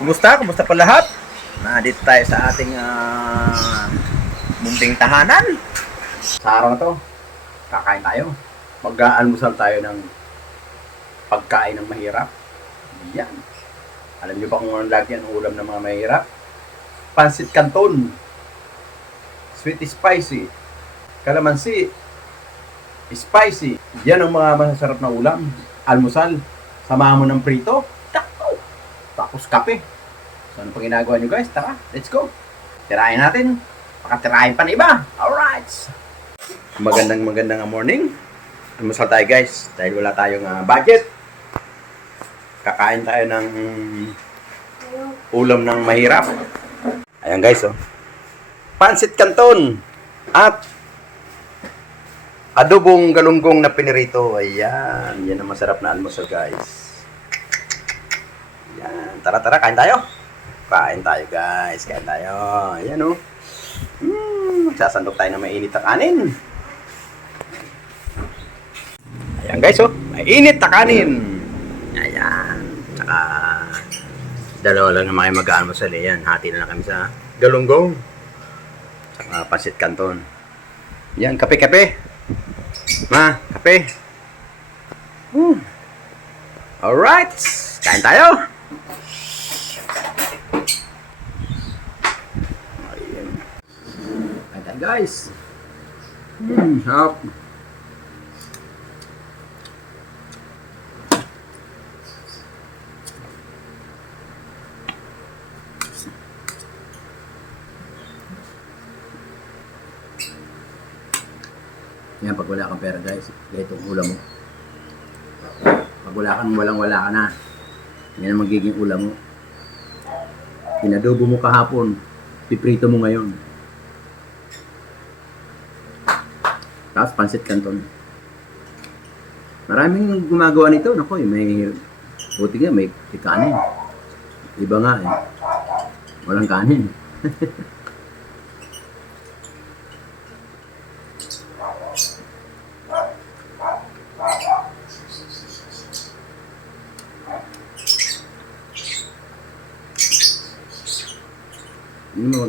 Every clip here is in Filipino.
Kumusta? Kumusta pa lahat? Nandito tayo sa ating munting tahanan. Sa araw na to, kakain tayo. Mag-aalmusal tayo ng pagkain ng mahirap. Yan. Alam niyo ba kung ano lagi ang ulam ng mga mahirap? Pansit Canton. Sweet spicy. Kalamansi. Spicy. Yan ang mga masasarap na ulam. Almusal. Samahan mo ng prito. Tapos kape. So ano pang ginagawa nyo guys? Tara, let's go. Tirahin natin. Pakatirahin pa na iba. Alright. Magandang morning. Almusal tayo guys. Dahil wala tayong budget. Kakain tayo ng ulam ng mahirap. Ayan guys oh. Pansit Canton. At adobong galunggong na pinirito. Ayan. Yan ang masarap na almusal guys. Yan. Tara, kain tayo. Kain tayo, guys. Kain tayo. Ayan, oh. Sasandok tayo ng mainit na kanin. Ayan, guys, oh. Mainit na kanin. Ayan. Tsaka, dalawa lang naman kayo mag-almusal. Ayan, hati na lang kami sa galunggong. Tsaka, Pansit Canton. Ayan, kape. Ma, kape. Alright. Kain tayo. Guys, sarap. Yan, pag wala kang pera guys, ganito ang ulam mo. Pag wala kang walang-wala ka na, yan ang magiging ulam mo. Inadobo mo kahapon, piprito mo ngayon. Tapos Pansit Canton. Maraming gumagawa nito. Naku, may buti nga, may kanin. Iba nga eh. Walang kanin.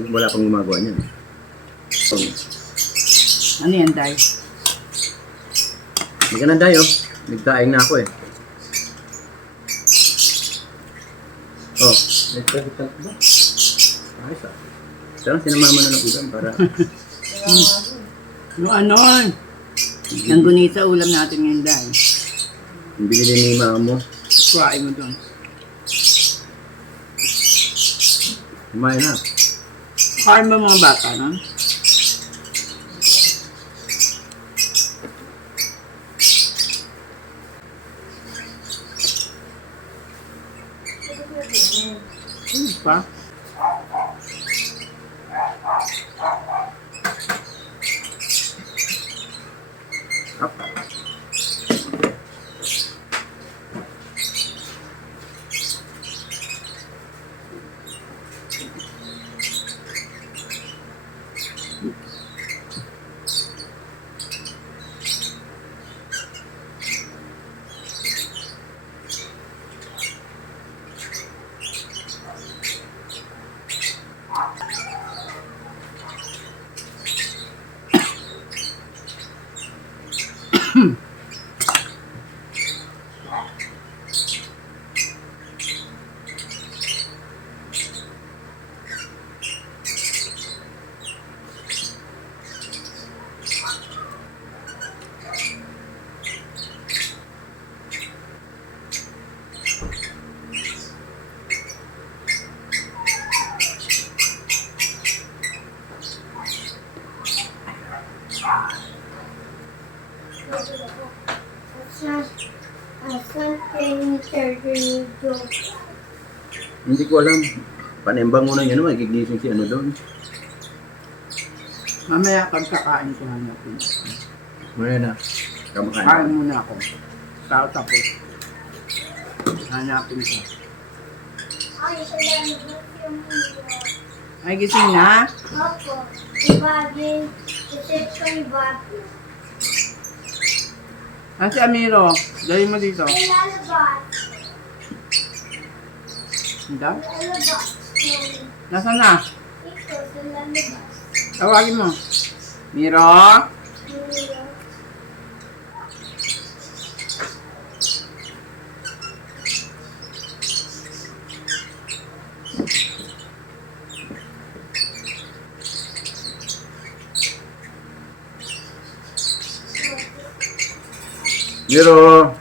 Wala pang gumagawa niyan. Ano yan, Day? Hindi ka na, Day, oh. Nagdaing na ako, eh. Oh, nagpagkita ba? Ayos, ah. Sarang sinamama na ng ulam para... Yung ano? Ang gunita ulam natin ngayon, Day. Yung binili ni mama mo. Try mo doon. Kumain na. Kain ba mga bata, no? Ano pa? Hindi ko alam. Panimbang mo na yun naman. Gigising si ano doon. Mamaya pagkakain ko hanapin. Muna na. Kamakain. Kain muna ako. Tapos. Hanapin ko. Ay, gising na? Opo. Ibagin. Kasi ko ibagin. Si Amiro, dali mo dito. May lalabas. Hindi? Lalabas. Nasaan na? Ito, sa lalabas. Tawagin mo. Miro? Miro.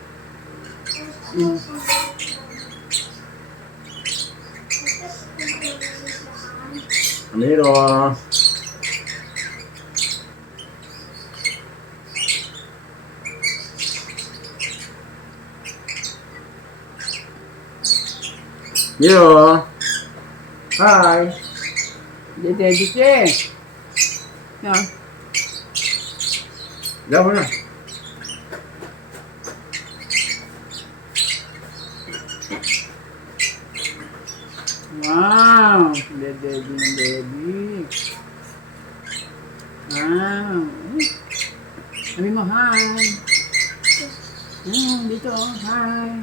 Miro. Miro. Hi. Dede. Yan. Diyan mo na. Wow! Dede ng baby. Wow! Sabi mo, hi! Dito, hi!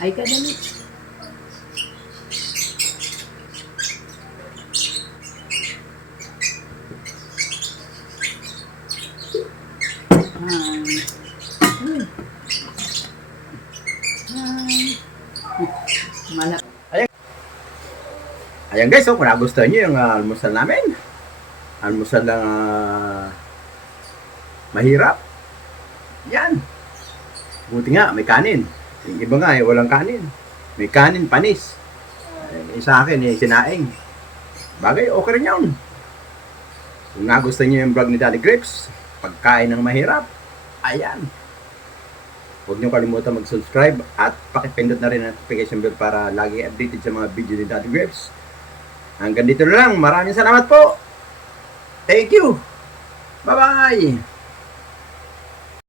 Hi ka dali. Hi! Malak. Ayan guys, kung nagustuhan nyo yung almusal namin. Almusal lang mahirap. Yan. Buti nga, may kanin. Yung iba nga, walang kanin. May kanin, panis. Sa akin, sinaing. Bagay, okay rin yun. Kung nagustuhan nyo yung vlog ni Daddy Grips, pagkain ng mahirap, ayan. Huwag niyo kalimutan mag-subscribe at pakipindot na rin ang notification bell para lagi updated sa mga video ni Daddy Grips. Hanggang dito na lang. Maraming salamat po. Thank you. Bye-bye.